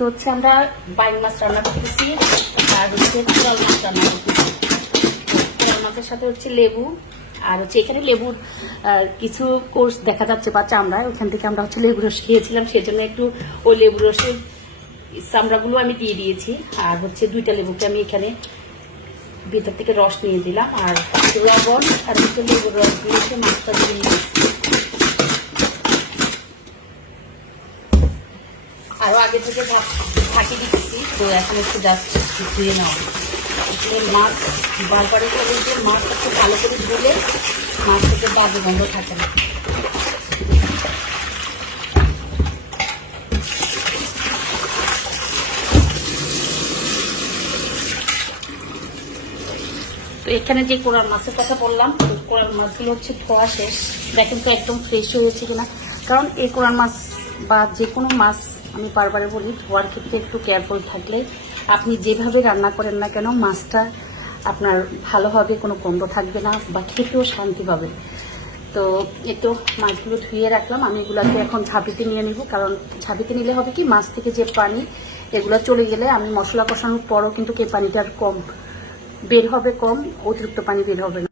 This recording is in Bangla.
আজকে হচ্ছে আমরা বাইং মাছ রান্না করতেছি, আর হচ্ছে কোরাল মাছ রান্না করতেছি। কোরাল মাছের সাথে হচ্ছে লেবু, আর হচ্ছে এখানে লেবুর কিছু কোর্স দেখা যাচ্ছে বা চামড়া ওখান থেকে আমরা হচ্ছে লেবু রস খেয়েছিলাম, সেজন্য একটু ওই লেবু রসের চামড়াগুলো আমি দিয়ে দিয়েছি, আর হচ্ছে দুইটা লেবুকে আমি এখানে ভিতর থেকে রস নিয়ে দিলাম, আর লবণ আর হচ্ছে লেবুর রস দিয়েছে মাছটা দিয়ে নিয়েছি আরও আগে থেকে ঢাকি দিতেছি। তো এখন একটু জাস্ট ধুয়ে নাও। মাছ বারবারে করে যে মাছ একটু ভালো করে ধুলে মাছ থেকে বাজে গন্ধ থাকে না। তো এখানে যে কোরআন মাছের কথা বললাম কোরাল মাছগুলো হচ্ছে ধোয়া শেষ। দেখেন তো একদম ফ্রেশ হয়েছে কিনা। কারণ এই কোরাল মাছ বা যে কোনো মাছ আমি বারবার বলি, ধোয়ার ক্ষেত্রে একটু কেয়ারফুল থাকলে আপনি যেভাবে রান্না করেন না কেন, মাছটা আপনার ভালোভাবে কোনো গন্ধ থাকবে না বা খেতেও শান্তি পাবে। তো একটু মাছগুলো ধুয়ে রাখলাম, আমি এগুলোকে এখন ঝাঁপিতে নিয়ে নিব, কারণ ঝাঁপিতে নিলে হবে কি, মাছ থেকে যে পানি, এগুলো চলে গেলে আমি মশলা কষানোর পরও কিন্তু এই পানিটা আর কম, বের হবে কম, অতিরিক্ত পানি বের হবে না।